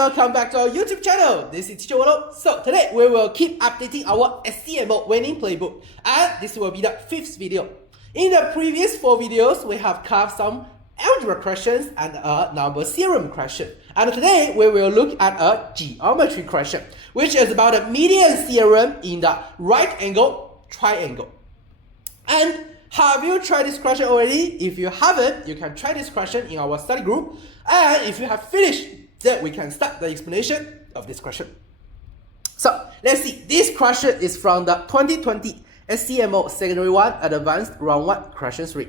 welcome back to our YouTube channel. This is Teacher Wolo. So today we will keep updating our SCMO Winning Playbook, and this will be the 5th video. In the previous 4 videos, we have covered some algebra questions and a number theorem question. And today we will look at a geometry question, which is about the median theorem in the right angle triangle. And have you tried this question already? If you haven't, you can try this question in our study group. And if you have finished, then we can start the explanation of this question. So let's see. This question is from the 2020 SCMO Secondary 1 Advanced Round 1 Question 3.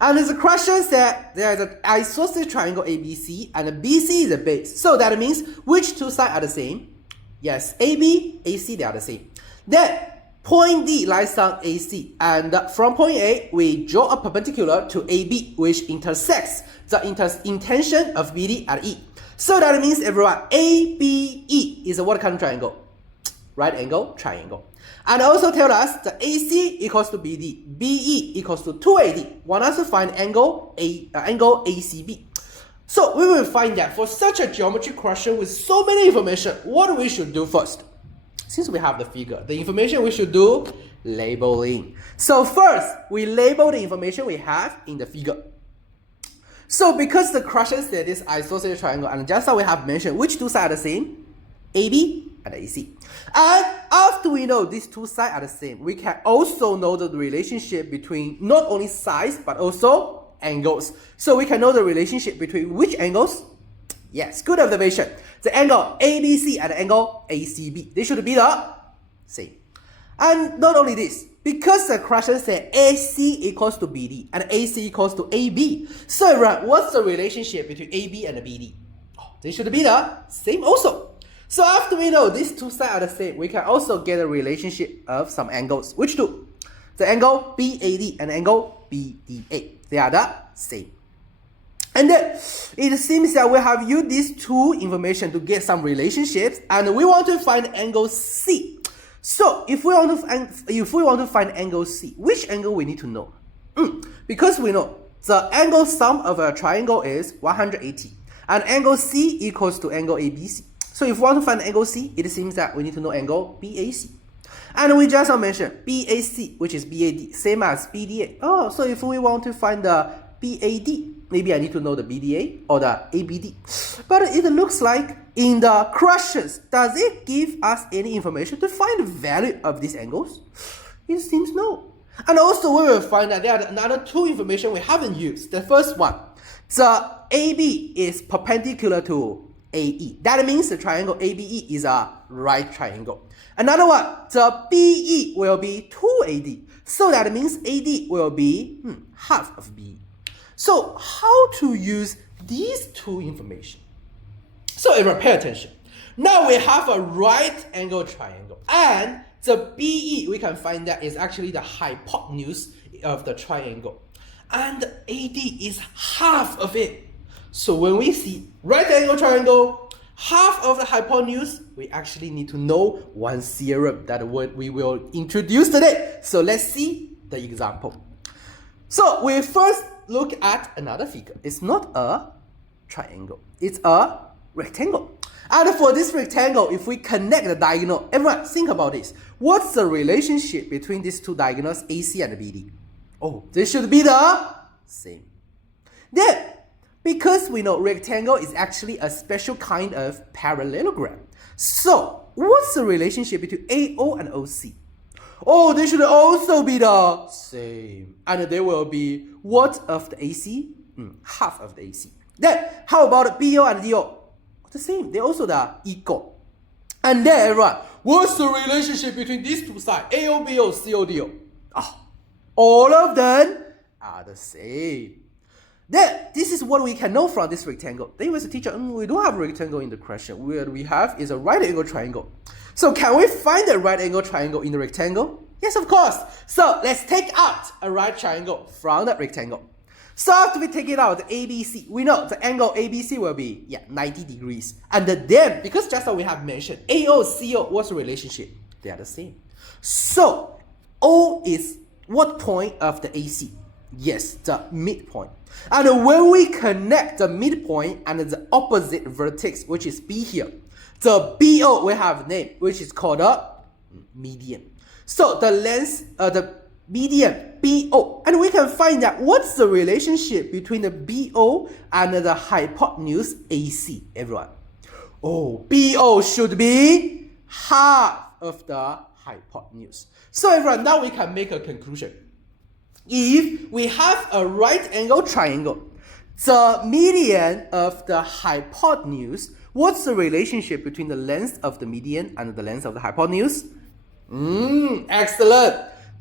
And the question said there is an isosceles triangle ABC and BC is a base. So that means which two sides are the same? Yes, AB, AC, they are the same. Then point D lies on AC, and from point A, we draw a perpendicular to AB, which intersects the intention of BD at E. So that means, everyone, ABE is a what kind of triangle? Right angle triangle. And also tell us the AC equals to BD, BE equals to 2AD. Want us to find angle ACB. So we will find that for such a geometry question with so many information, what we should do first? Since we have the figure, the information we should do, labeling. So first, we label the information we have in the figure. So because the question said this isosceles triangle, and just as we have mentioned, which two sides are the same? AB and AC. And after we know these two sides are the same, we can also know the relationship between not only sides, but also angles. So we can know the relationship between which angles? Yes, good observation. The angle ABC and the angle ACB, they should be the same. And not only this, because the question said AC equals to BD and AC equals to AB, so right, what's the relationship between AB and BD? Oh, they should be the same also. So after we know these two sides are the same, we can also get a relationship of some angles. Which two? The angle BAD and angle BDA. They are the same. And then it seems that we have used these two information to get some relationships, and we want to find angle C. So if we want to find angle C, which angle we need to know? Because we know the angle sum of a triangle is 180, and angle C equals to angle ABC. So if we want to find angle C, it seems that we need to know angle BAC. And we just mentioned BAC, which is BAD, same as BDA. Oh, so if we want to find the BAD, maybe I need to know the BDA or the ABD. But it looks like in the questions, does it give us any information to find the value of these angles? It seems no. And also we will find that there are another two information we haven't used. The first one, the AB is perpendicular to AE. That means the triangle ABE is a right triangle. Another one, the BE will be 2AD. So that means AD will be half of BE. So how to use these two information? So everyone pay attention. Now we have a right angle triangle, and the BE, we can find that is actually the hypotenuse of the triangle, and AD is half of it. So when we see right angle triangle, half of the hypotenuse, we actually need to know one theorem that we will introduce today. So let's see the example. So we first look at another figure. It's not a triangle, it's a rectangle. And for this rectangle, if we connect the diagonal, everyone think about this. What's the relationship between these two diagonals, AC and BD? Oh, they should be the same. Then, because we know rectangle is actually a special kind of parallelogram, so what's the relationship between AO and OC? Oh, they should also be the same. And they will be what of the AC? Half of the AC. Then, how about BO and DO? The same. They're also the equal. And then, everyone, what's the relationship between these two sides? AO, BO, CO, DO? Oh, all of them are the same. Then, this is what we can know from this rectangle. Then, as a teacher, we don't have a rectangle in the question. What we have is a right angle triangle. So can we find the right angle triangle in the rectangle? Yes, of course. So let's take out a right triangle from the rectangle. So after we take it out, the ABC, we know the angle ABC will be 90 degrees. And then, because just as we have mentioned, AO, CO, what's the relationship? They are the same. So O is what point of the AC? Yes, the midpoint. And when we connect the midpoint and the opposite vertex, which is B here, the BO we have a name, which is called a median. So the length, the median BO, and we can find that what's the relationship between the BO and the hypotenuse AC, everyone? Oh, BO should be half of the hypotenuse. So everyone, now we can make a conclusion. If we have a right angle triangle, the median of the hypotenuse, what's the relationship between the length of the median and the length of the hypotenuse? Excellent.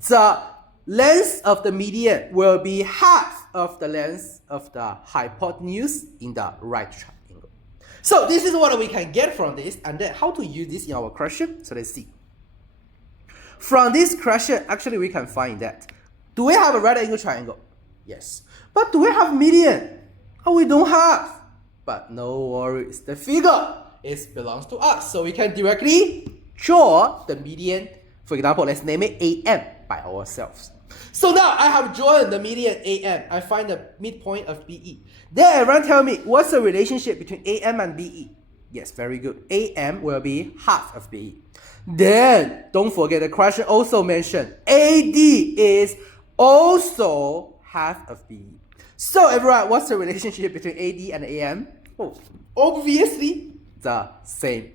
The length of the median will be half of the length of the hypotenuse in the right triangle. So this is what we can get from this, and then how to use this in our question. So let's see. From this question, actually we can find that. Do we have a right angle triangle? Yes. But do we have median? Oh, we don't have. But no worries. The figure, it belongs to us. So we can directly draw the median. For example, let's name it AM by ourselves. So now I have drawn the median AM. I find the midpoint of BE. Then everyone tell me, what's the relationship between AM and BE? Yes, very good. AM will be half of BE. Then, don't forget the question also mentioned, AD is also half of BE. So everyone, what's the relationship between AD and AM? Oh, obviously the same.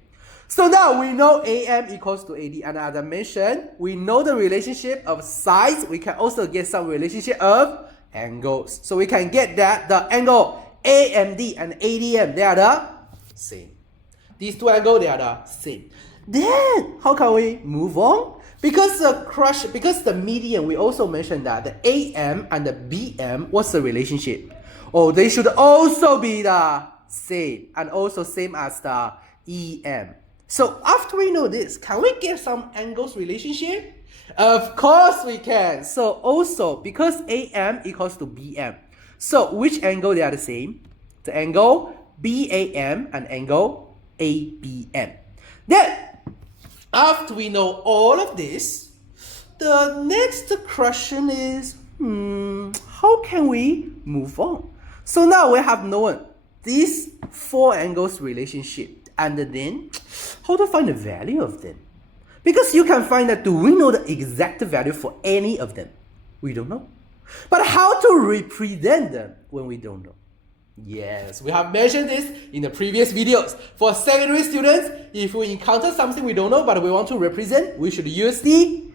So now we know AM equals to AD, and as I mentioned, we know the relationship of sides. We can also get some relationship of angles. So we can get that the angle AMD and ADM, they are the same. These two angles, they are the same. Then, how can we move on? Because the median, we also mentioned that the AM and the BM, what's the relationship? Oh, they should also be the same, and also same as the EM. So after we know this, can we get some angles relationship? Of course we can. So also, because AM equals to BM, so which angle they are the same? The angle BAM and angle ABM. Then, after we know all of this, the next question is, how can we move on? So now we have known these four angles relationship, and then how to find the value of them. Because you can find that, do we know the exact value for any of them? We don't know. But how to represent them when we don't know? Yes, we have mentioned this in the previous videos. For secondary students, if we encounter something we don't know but we want to represent, we should use the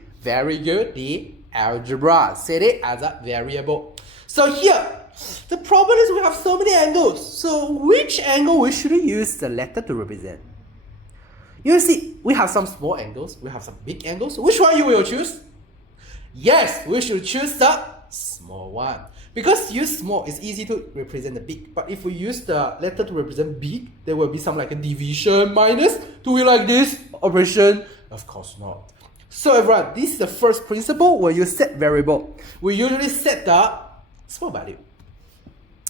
algebra. Set it as a variable. So here, the problem is we have so many angles. So which angle we should use the letter to represent? You see, we have some small angles, we have some big angles. Which one you will choose? Yes, we should choose the small one. Because use small, it's easy to represent the big. But if we use the letter to represent big, there will be some like a division, minus. Do we like this operation? Of course not. So everyone, this is the first principle when you set variable. We usually set the small value.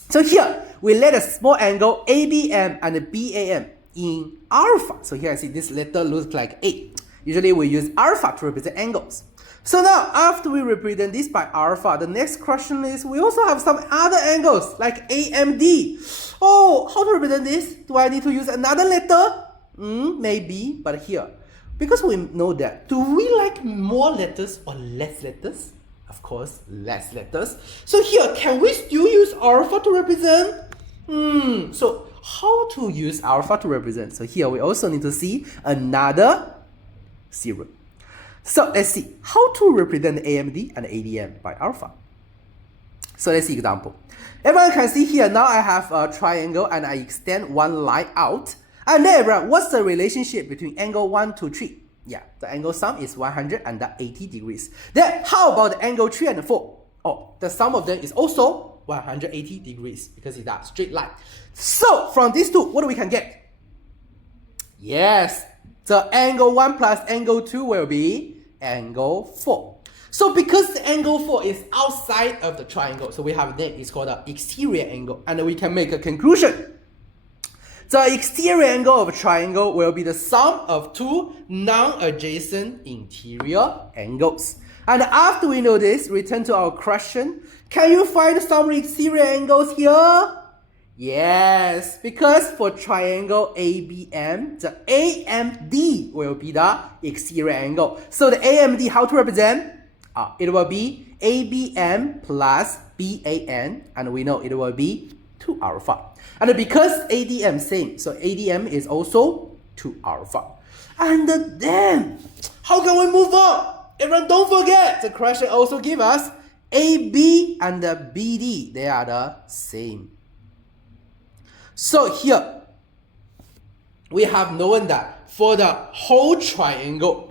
So here, we let a small angle ABM and the BAM in alpha. So here I see this letter looks like A. Usually we use alpha to represent angles. So now, after we represent this by alpha, the next question is, we also have some other angles, like AMD. Oh, how to represent this? Do I need to use another letter? Maybe, but here, because we know that, do we like more letters or less letters? Of course, less letters. So here, can we still use alpha to represent? So how to use alpha to represent? So here, we also need to see another theorem. So let's see how to represent the AMD and ADM by alpha. So let's see example. Everyone can see here, now I have a triangle and I extend one line out. And then everyone, what's the relationship between angle 1 to 3? Yeah, the angle sum is 180 degrees. Then how about the angle 3 and 4? Oh, the sum of them is also 180 degrees because it's that straight line. So from these two, what do we can get? Yes, the angle 1 plus angle 2 will be angle 4. So because the angle 4 is outside of the triangle, so we have that, it's called the exterior angle, and we can make a conclusion. The exterior angle of a triangle will be the sum of two non-adjacent interior angles. And after we know this, return to our question. Can you find some exterior angles here? Yes, because for triangle ABM, the AMD will be the exterior angle. So the AMD, how to represent? It will be ABM plus BAN, and we know it will be 2 alpha. And because ADM same, so ADM is also 2 alpha. And then, how can we move on? Everyone, don't forget, the question also give us AB and the BD, they are the same. So here, we have known that for the whole triangle,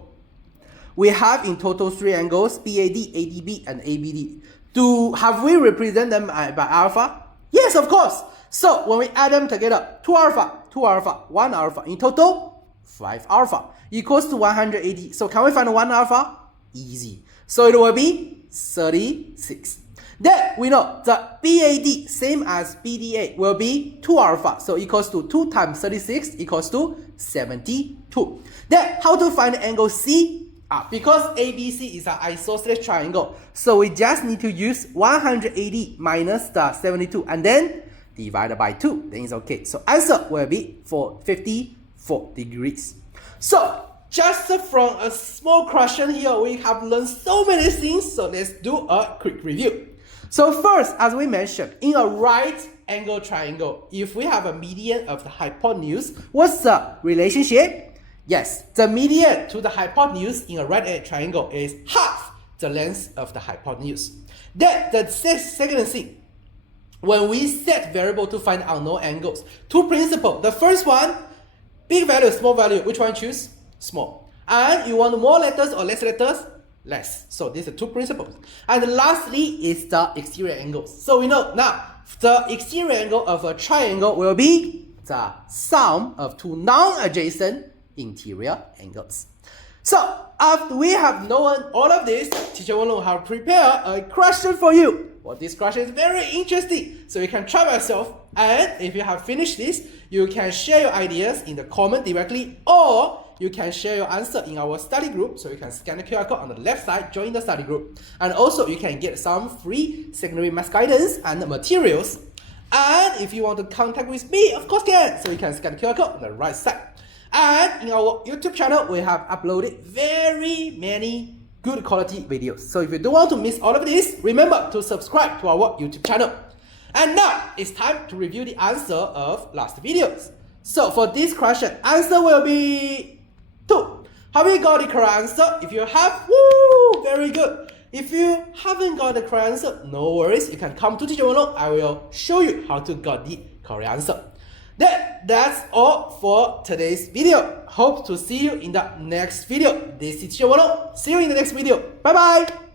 we have in total 3 angles, BAD, ADB, and ABD. Have we represent them by alpha? Yes, of course. So when we add them together, 2 alpha, 2 alpha, 1 alpha, in total, 5 alpha, equals to 180. So can we find 1 alpha? Easy. So it will be 36. Then we know the BAD, same as BDA, will be 2 alpha. So equals to 2 times 36 equals to 72. Then how to find the angle C? Because ABC is an isosceles triangle, so we just need to use 180 minus the 72 and then divided by 2. Then it's okay. So answer will be 54 degrees. So just from a small question here, we have learned so many things. So let's do a quick review. So first, as we mentioned, in a right angle triangle, if we have a median of the hypotenuse, what's the relationship? Yes, the median to the hypotenuse in a right angle triangle is half the length of the hypotenuse. Then the second thing, when we set variable to find unknown angles, 2 principles. The first one, big value, small value, which one choose? Small. And you want more letters or less letters? Less. So these are 2 principles. And lastly is the exterior angles. So we know now the exterior angle of a triangle will be the sum of 2 non-adjacent interior angles. So after we have known all of this, teacher will have prepared a question for you. Well, this question is very interesting, so you can try by yourself. And if you have finished this, you can share your ideas in the comment directly, or you can share your answer in our study group. So you can scan the QR code on the left side, join the study group. And also you can get some free secondary math guidance and materials. And if you want to contact with me, of course can. So you can scan the QR code on the right side. And in our YouTube channel, we have uploaded very many good quality videos. So if you don't want to miss all of this, remember to subscribe to our YouTube channel. And now it's time to review the answer of last videos. So for this question, answer will be 2. Have you got the correct answer? If you have, woo, very good. If you haven't got the correct answer, no worries. You can come to Teacher Wolo. I will show you how to get the correct answer. That's all for today's video. Hope to see you in the next video. This is Teacher Wolo. See you in the next video. Bye bye.